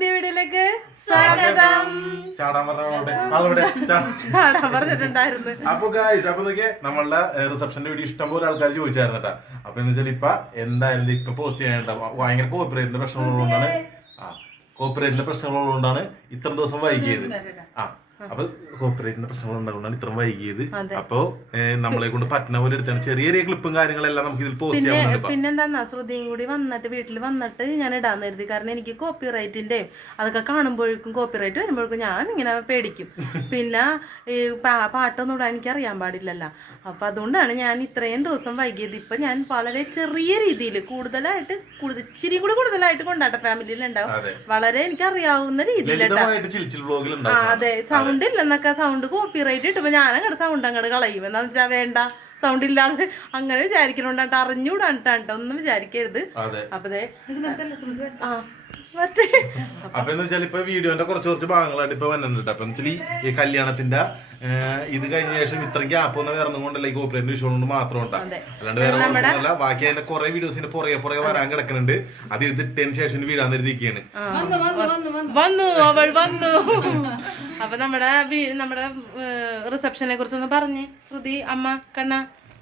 പുതിയ വീഡിയോയിലേക്ക് സ്വാഗതം. ചാടാൻ പറഞ്ഞിട്ടുണ്ടായിരുന്നു അപ്പൊ ഗായ്സ് അപ്പൊ നോക്കിയേ നമ്മളുടെ റിസപ്ഷന്റെ വീഡിയോ ഇഷ്ടം പോലെ ആൾക്കാർ ചോദിച്ചായിരുന്നു കേട്ടാ അപ്പൊ എന്ന് വെച്ചാൽ ഇപ്പൊ എന്തായാലും ഇപ്പൊ പോസ്റ്റ് ചെയ്യേണ്ട ഭയങ്കര കോപ്പറേറ്റിന്റെ പ്രശ്നങ്ങളുള്ളതുകൊണ്ടാണ്. ആ കോപ്പറേറ്റിന്റെ പ്രശ്നങ്ങളുള്ളതുകൊണ്ടാണ് ഇത്ര ദിവസം വൈകിയത്. ആ അപ്പൊ കോപ്പറേറ്റിന്റെ പ്രശ്നങ്ങൾ ഉണ്ടാകുന്നതാണ് ഇത്രയും വൈകിയത്. അപ്പൊ നമ്മളെ കൊണ്ട് പറ്റുന്ന പോലെ എടുത്താണ്. ചെറിയ ചെറിയ ക്ലിപ്പും കാര്യങ്ങളെല്ലാം നമുക്ക് ഇതിൽ പോസ്റ്റ് ചെയ്യാൻ പിന്നെന്താ ശ്രുതിയും കൂടി വന്നിട്ട് വീട്ടിൽ വന്നിട്ട് ഞാൻ ഇടാൻ കരുതി കാരണം എനിക്ക് കോപ്പി റൈറ്റിന്റെ അതൊക്കെ കാണുമ്പോഴേക്കും കോപ്പി റൈറ്റ് വരുമ്പോഴേക്കും ഞാൻ ഇങ്ങനെ പേടിക്കും. പിന്നെ ഈ പാട്ടൊന്നും ഇടാൻ എനിക്ക് അറിയാൻ പാടില്ലല്ലോ. അപ്പൊ അതുകൊണ്ടാണ് ഞാൻ ഇത്രയും ദിവസം വൈകിയത്. ഇപ്പൊ ഞാൻ വളരെ ചെറിയ രീതിയിൽ കൂടുതലായിട്ട് കൂടുതൽ ഇച്ചിരി കൂടി കൂടുതലായിട്ട് കൊണ്ടാട്ട ഫാമിലിയിൽ ഉണ്ടാവും. വളരെ എനിക്ക് അറിയാവുന്ന രീതിയിൽ അതെ. സൗണ്ട് ഇല്ലെന്നൊക്കെ സൗണ്ട് കോപ്പി റൈറ്റ് ഇട്ടപ്പോ ഞാൻ അങ്ങോട്ട് സൗണ്ട് അങ്ങോട്ട് കളയും. എന്താണെന്ന് വെച്ചാ വേണ്ട. സൗണ്ട് ഇല്ലാതെ അങ്ങനെ വിചാരിക്കണോണ്ടാട്ടോ അറിഞ്ഞൂടാട്ടോ ട്ടോ ഒന്നും വിചാരിക്കരുത്. അതെ. അപ്പൊ ദേ ആ. അപ്പൊ എന്ന് വെച്ചാൽ ഇപ്പൊ വീഡിയോന്റെ കുറച്ച് കുറച്ച് ഭാഗങ്ങളായിട്ട് ഇപ്പൊ വന്നിട്ടുണ്ട് അപ്പൊ വെച്ചാൽ ഈ- കല്യാണത്തിന്റെ ഇത് കഴിഞ്ഞ ശേഷം ഇത്രയും ഗ്യാപ്പ് ഒന്നും വേറെ ഒന്നും കൊണ്ടല്ല ഈ കോപ്പറേറ്റ് വിഷയം കൊണ്ട് മാത്രം ഉണ്ടാ അതെ. അല്ലാണ്ട് വേറെ ഒന്നുമല്ല. ബാക്കി അതിന്റെ കുറെ വീഡിയോസിന്റെ പുറകെ പുറകെ വരാൻ കിടക്കുന്നുണ്ട്. അത് ഇതിട്ടതിന് ശേഷം വീഴാൻ ഇരിക്കുകയാണ് ആ. വന്നു അവൾ വന്നു. അപ്പൊ നമ്മുടെ നമ്മുടെ റിസപ്ഷനെ കുറിച്ചൊന്ന് പറഞ്ഞേ. ശ്രുതി അമ്മ കണ്ണ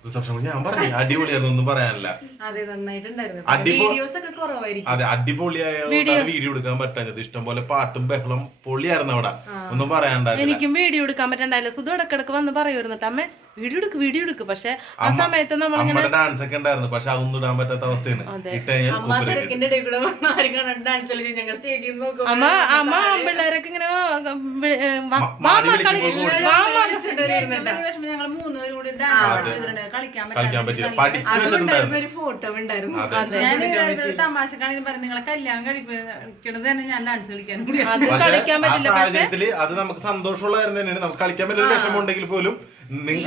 റിസപ്ഷൻ ഞാൻ പറഞ്ഞു അടിപൊളിയായിരുന്നു ഒന്നും പറയാനില്ല. അതെ നന്നായിട്ടുണ്ടായിരുന്നു. വീഡിയോസ് ഒക്കെ കുറവായിരിക്കും. അതെ അടിപൊളിയായ വീഡിയോ എടുക്കാൻ പറ്റാഞ്ഞത്. ഇഷ്ടംപോലെ പാട്ടും ബഹളം പൊളിയായിരുന്നു അവിടെ. ഒന്നും പറയാണ്ടായിരുന്നു എനിക്കും വീഡിയോ എടുക്കാൻ പറ്റണ്ടായില്ല. സുധു ഇടക്കിടക്ക് വന്ന് പറയുമായിരുന്നു അമ്മ വീഡിയോ എടുക്ക് വീഡിയോ എടുക്ക്. പക്ഷെ ആ സമയത്ത് നമ്മളിങ്ങനെ നമ്മുടെ ഡാൻസ് ഒക്കെ ഉണ്ടായിരുന്നു. പക്ഷെ അതൊന്നും ഇടാൻ പറ്റാത്ത അവസ്ഥയാണ്. അമ്മ അമ്മ അമ്മ ആമ്പിള്ളേരൊക്കെ ഇങ്ങനെ കളിക്കാൻ പറ്റില്ല. പഠിച്ചു വെച്ചിട്ടുണ്ടായിരുന്നു. ഒരു ഫോട്ടോ ഉണ്ടായിരുന്നു. അതെ. ഞാൻ ഇവിടെ പറഞ്ഞു നിങ്ങളെ കല്യാണം കഴിക്കണത് തന്നെ ഞാൻ ഡാൻസ് കളിക്കാൻ കൂടി അത് കളിക്കാൻ പറ്റില്ല. അത് നമുക്ക് സന്തോഷമുള്ള കാര്യം തന്നെയാണ്. നമുക്ക് കളിക്കാൻ പറ്റില്ല വിഷമം ഉണ്ടെങ്കിൽ പോലും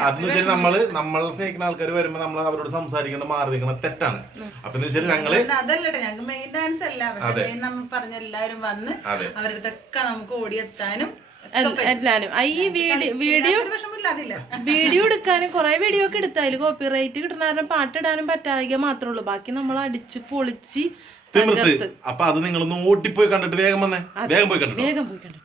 അതെന്ന് വെച്ചാൽ നമ്മൾ നമ്മൾ സ്നേഹിക്കുന്ന ആൾക്കാർ വരുമ്പോ നമ്മൾ അവരോട് സംസാരിക്കുന്ന മാറി നിൽക്കണം തെറ്റാണ് അപ്പൊ എന്ന് വെച്ചാൽ ഞങ്ങൾ അതല്ലട്ടെ ഞങ്ങൾക്ക് മെയിൻ ഡാൻസ് അല്ല. പക്ഷെ നമ്മൾ പറഞ്ഞ എല്ലാവരും വന്ന് അവരുടെ നമുക്ക് ഓടിയെത്താനും എല്ലാരും. ഈ വീഡിയോ വീഡിയോ എടുക്കാനും കുറെ വീഡിയോ ഒക്കെ എടുത്താൽ കോപ്പി റൈറ്റ് കിട്ടുന്ന കാരണം പാട്ടിടാനും പറ്റാതെ മാത്രമേ ഉള്ളൂ ബാക്കി നമ്മൾ അടിച്ച് പൊളിച്ച് തിമിർത്ത്. അപ്പൊ അത് നിങ്ങളൊന്ന് ഓട്ടിപ്പോയി കണ്ടിട്ട് വേഗം വന്നേ. വേഗം പോയി കണ്ടു വേഗം പോയി കണ്ടിട്ട്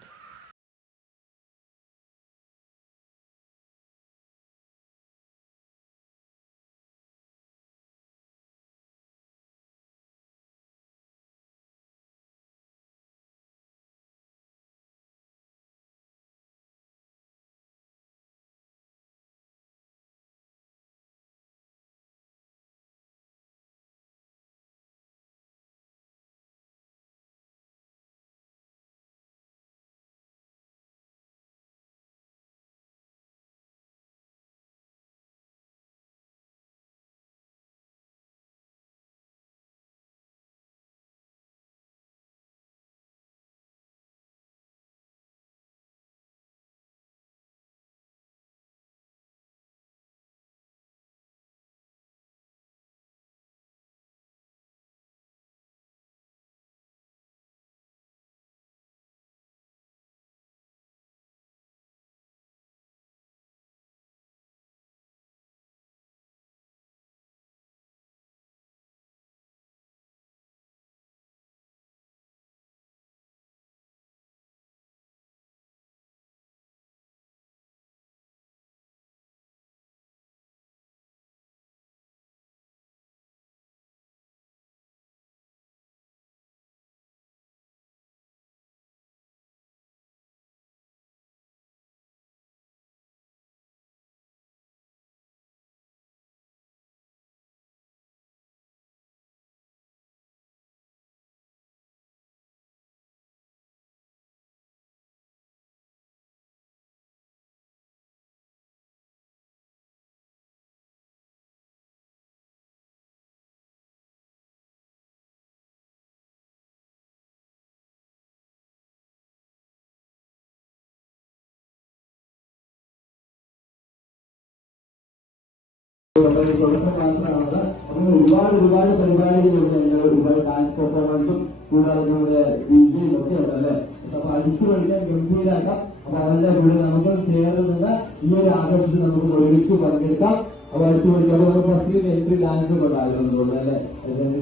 ഒരുപാട് ഒരുപാട് പരിപാടികളുണ്ട് ഒരുപാട് ഡാൻസ് പെർഫോമൻസും കൂടാതെ നമ്മുടെ ഡിജയും ഒക്കെ ഉണ്ട് അല്ലെ അപ്പൊ അടിച്ചു പഠിക്കാൻ ഗംഭീരാക്കാം അപ്പൊ അവരുടെ കൂടെ നമുക്ക് ചേർന്ന് ഈ ഒരു ആഘോഷത്തിൽ നമുക്ക് ഒരുമിച്ച് പങ്കെടുക്കാം അപ്പൊ അടിച്ചു പഠിക്കാം അപ്പൊ ഫസ്റ്റ് എൻട്രി ഡാൻസ് ഉണ്ടായിരുന്നു തോന്നുന്നു അല്ലെ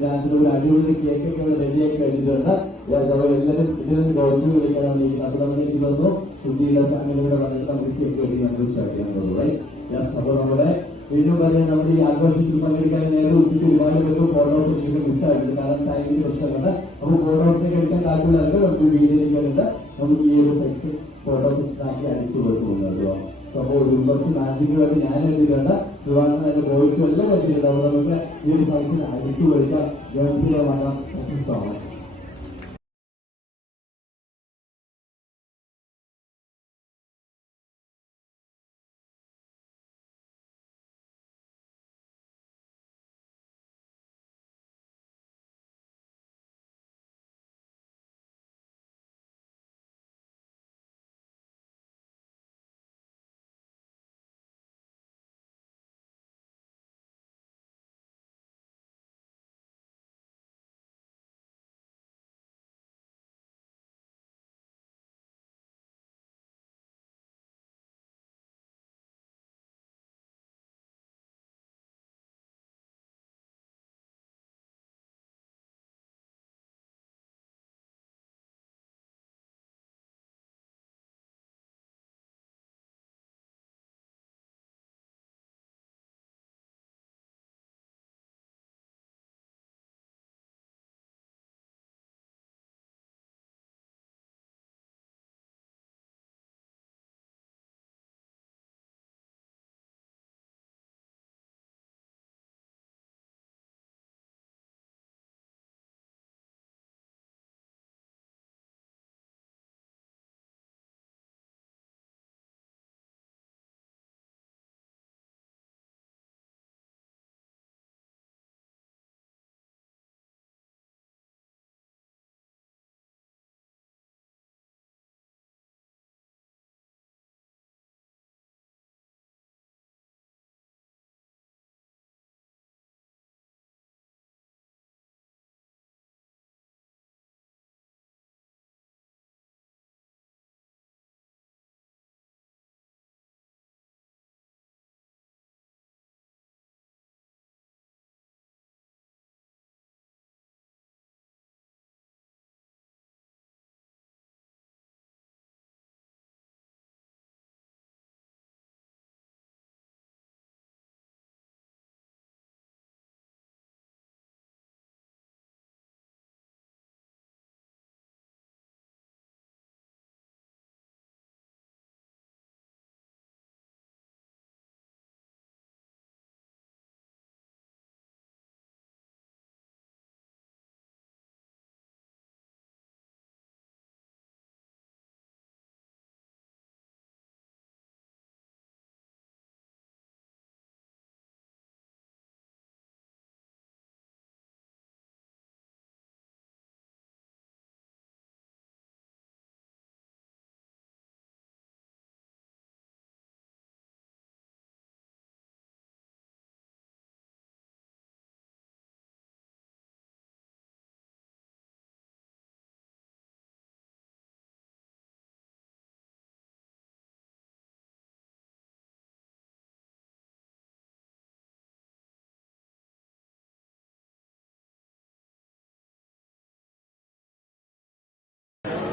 ഡാൻസിൽ ഒരു അടിപൊളി കേക്ക് ഒക്കെ റെഡിയാക്കി കഴിഞ്ഞിട്ടുണ്ട് എല്ലാവരും ഇതിന് ഡോസ് വിളിക്കാനാണ് ഇരിക്കുന്നത് അപ്പൊ നമ്മൾ എനിക്ക് സുധീലൊക്കെ അങ്ങനെ കൂടെ വന്നിട്ട് നമുക്ക് കേക്ക് വെട്ടി നമുക്ക് സ്റ്റാർട്ട് ചെയ്യാൻ തോന്നുന്നു അപ്പൊ നമ്മുടെ വീണ്ടും പറഞ്ഞാൽ നമ്മൾ ഈ ആഘോഷത്തിൽ പങ്കെടുക്കാൻ നേരെ ഉച്ചയ്ക്ക് ഒരുപാട് പേർക്ക് ഫോട്ടോസ് മിസ്സായിട്ടുണ്ട് കാരണം ടൈമിന് പ്രശ്നമുണ്ട് അപ്പൊ ഫോട്ടോസ് എടുക്കാൻ താല്പര്യമുണ്ട് നമുക്ക് വീടിരിക്കാനുണ്ട് നമുക്ക് ഈ ഒരു സെക്ഷൻ ഫോട്ടോസ് സ്റ്റാക്കി അടിച്ചു കൊടുക്കുന്നുണ്ട് അപ്പോൾ മാജിക് വേണ്ടി ഞാൻ എഴുതിയിട്ടുണ്ട് വിവാഹം അതിന്റെ വോയിസും എല്ലാം പറ്റിയിട്ടുണ്ട്. അപ്പോൾ നമുക്ക് ഈ ഒരു ഫംഗ്ഷൻ അടിച്ചു കൊടുക്കാം. യു സോ മച്ച്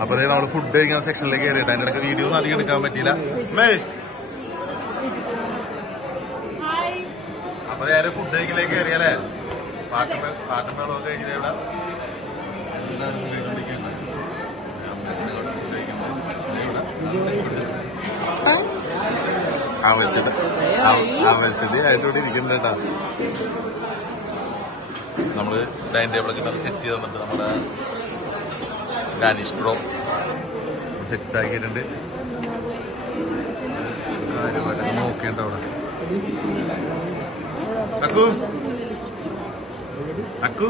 അപ്പൊ നമ്മൾ ഫുഡ് കഴിക്കുന്ന സെക്ഷനിലേക്ക് കയറിയിട്ട്. അതിന്റെ ഇടയ്ക്ക് വീഡിയോ ഒന്നും അധികം എടുക്കാൻ പറ്റിയില്ല. മേ. അപ്പൊ നേരെ ഫുഡ് കഴിക്കലേക്ക് കയറിയല്ലേ പാട്ടും വെള്ളമൊക്കെ. അവശത അവശതയായിട്ടോടെ നമ്മൾ ഡൈനിങ് ടേബിളൊക്കെ സെറ്റ് ചെയ്ത് തന്നിട്ട് നമ്മുടെ ഡാനിഷ് ബ്രോ സെറ്റ് ആക്കിയിട്ടുണ്ട് കാര്യമായിട്ടൊക്കെ നോക്കിയുണ്ട് അവിടെ. അക്കു. അക്കു.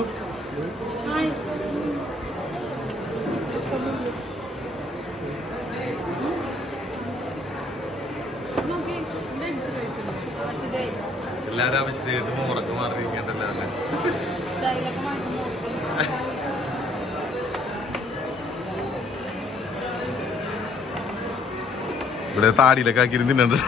എല്ലാരും ആവശ്യമായിട്ട് ഉറക്കം മാറിയിരിക്കേണ്ടല്ലോ അല്ലേ? ഇവിടെ താടിയിലൊക്കെ ആക്കി തിന്നുണ്ട്